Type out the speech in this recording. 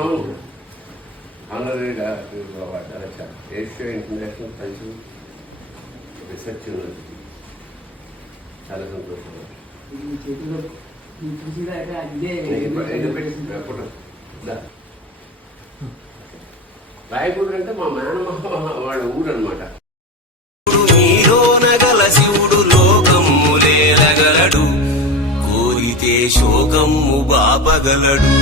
అవునవును, ఆనరీగా Asia international cultural research university. చాలా సంతోషం. రాయకూడదు అంటే మా మేనమామ వాళ్ళ ఊరు అనమాట. శివుడు లోకమ్ములేలగలడు, కోరితే శోకమ్ము బాపగలడు.